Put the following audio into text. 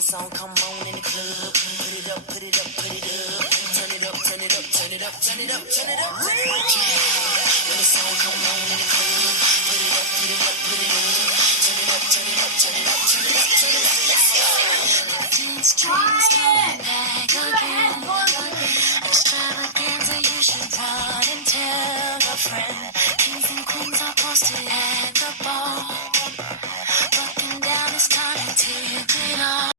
the song come on in the club. Put it up, put it up, put it up. Turn it up, turn it up, turn it up, turn it up, turn it up. When the song come on in the club. Put it up, put it up, put it up. Turn it up, turn it up, turn it up, turn it up, turn it up. Let's go. Dreams coming back.